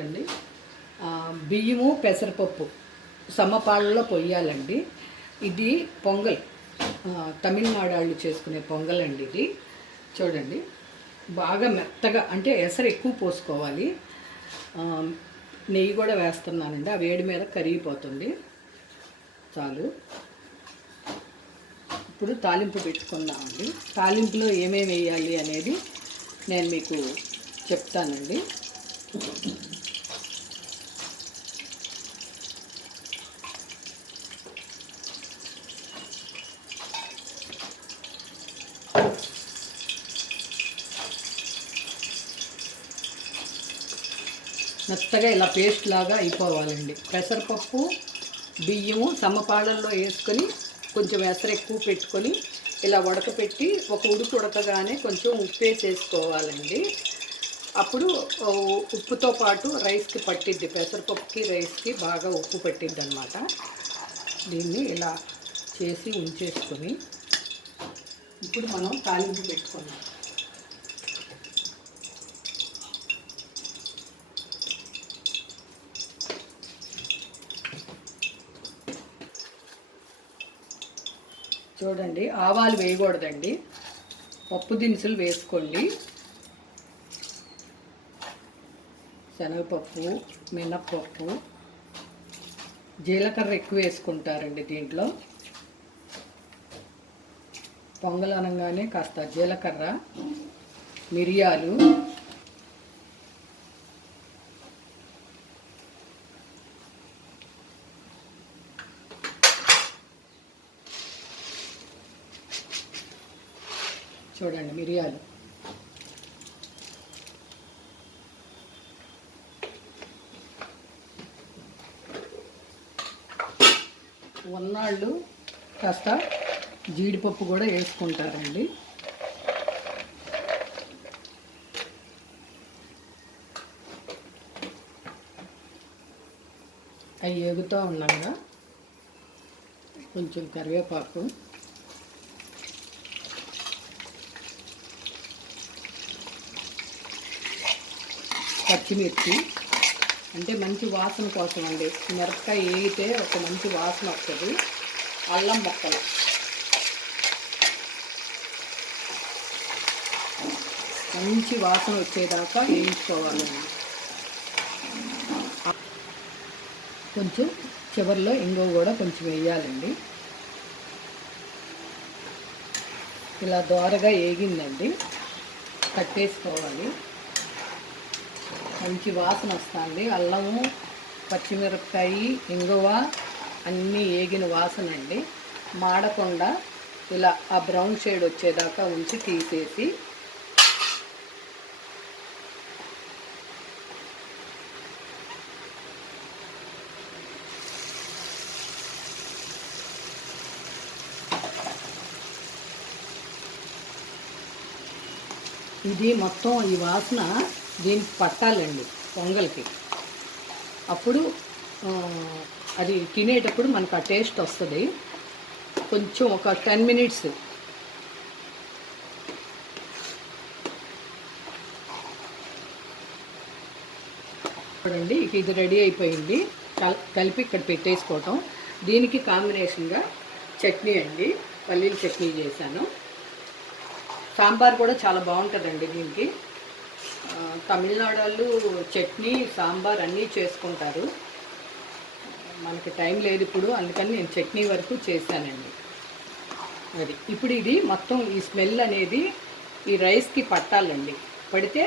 అండి బియ్యము పెసరపప్పు సమపాలలో పొయ్యాలండి. ఇది పొంగల్, తమిళనాడు వాళ్ళు చేసుకునే పొంగల్ అండి. ఇది చూడండి, బాగా మెత్తగా, అంటే ఎసరు ఎక్కువ పోసుకోవాలి. నెయ్యి కూడా వేస్తున్నానండి, ఆ వేడి మీద కరిగిపోతుంది. చాలు. ఇప్పుడు తాలింపు పెట్టుకుందామండి. తాలింపులో ఏమేమి వేయాలి అనేది నేను మీకు చెప్తానండి. మెత్తగా ఇలా పేస్ట్ లాగా అయిపోవాలండి. పెసరపప్పు బియ్యము సమపాళల్లో వేసుకొని కొంచెం ఎసరు ఎక్కువ పెట్టుకొని ఇలా ఉడకపెట్టి ఒక ఉడకగానే కొంచెం ఉప్పు వేసేసుకోవాలండి. అప్పుడు ఉప్పుతో పాటు రైస్కి పట్టిద్ది, పెసరపప్పుకి రైస్కి బాగా ఉప్పు పట్టిద్ది అన్నమాట. దీన్ని ఇలా చేసి ఉంచేసుకొని ఇప్పుడు మనం తాలింపు పెట్టుకున్నాం. చూడండి, ఆవాలు వేయకూడదండి, పప్పు దినుసులు వేసుకోండి. శనగపప్పు, మినప్పప్పు, జీలకర్ర ఎక్కువ వేసుకుంటారండి దీంట్లో. పొంగల్ అనగానే కాస్త జీలకర్ర, మిరియాలు, చూడండి మిరియాలు, ఉన్నాళ్ళు కాస్త జీడిపప్పు కూడా వేసుకుంటారండి. అవి ఎగుతూ ఉన్నాగా కొంచెం కరివేపాకు, పచ్చిమిర్చి, అంటే మంచి వాసన కోసం అండి. మిరపకాయ వేగితే ఒక మంచి వాసన వస్తుంది. అల్లం ముక్కలు, మంచి వాసన వచ్చేదాకా వేయించుకోవాలండి. కొంచెం చివరిలో ఇంగువ కూడా కొంచెం వేయాలండి. ఇలా దోరగా వేగిందండి, కట్టేసుకోవాలి. మంచి వాసన వస్తుంది. అల్లము, పచ్చిమిరపకాయ, ఇంగువ అన్నీ వేగిన వాసన అండి. మాడకుండా ఇలా ఆ బ్రౌన్ షేడ్ వచ్చేదాకా ఉంచి తీసేసి ఇది మొత్తం ఈ వాసన దీనికి పట్టాలండి పొంగల్కి. అప్పుడు అది తినేటప్పుడు మనకు ఆ టేస్ట్ వస్తుంది. కొంచెం ఒక 10 minutes చూడండి. ఇది రెడీ అయిపోయింది. కలిపి ఇక్కడ పెట్టేసుకోవటం. దీనికి కాంబినేషన్గా చట్నీ అండి, పల్లీల చట్నీ చేశాను. సాంబార్ కూడా చాలా బాగుంటుందండి దీనికి. తమిళనాడు వాళ్ళు చట్నీ, సాంబార్ అన్నీ చేసుకుంటారు. మనకి టైం లేదు ఇప్పుడు, అందుకని నేను చట్నీ వరకు చేశానండి. అది ఇప్పుడు ఇది మొత్తం ఈ స్మెల్ అనేది ఈ రైస్కి పట్టాలండి. పడితే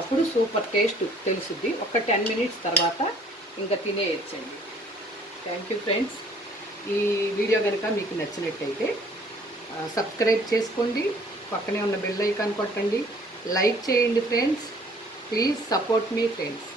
అప్పుడు సూపర్ టేస్ట్ తెలుసుద్ది. ఒక 10 minutes తర్వాత ఇంకా తినేయచ్చండి. Thank you friends. ఈ వీడియో కనుక మీకు నచ్చినట్టయితే సబ్స్క్రైబ్ చేసుకోండి, పక్కనే ఉన్న బెల్ ఐకాన్ కొట్టండి, లైక్ చేయండి ఫ్రెండ్స్. ప్లీజ్ సపోర్ట్ మీ ఫ్రెండ్స్.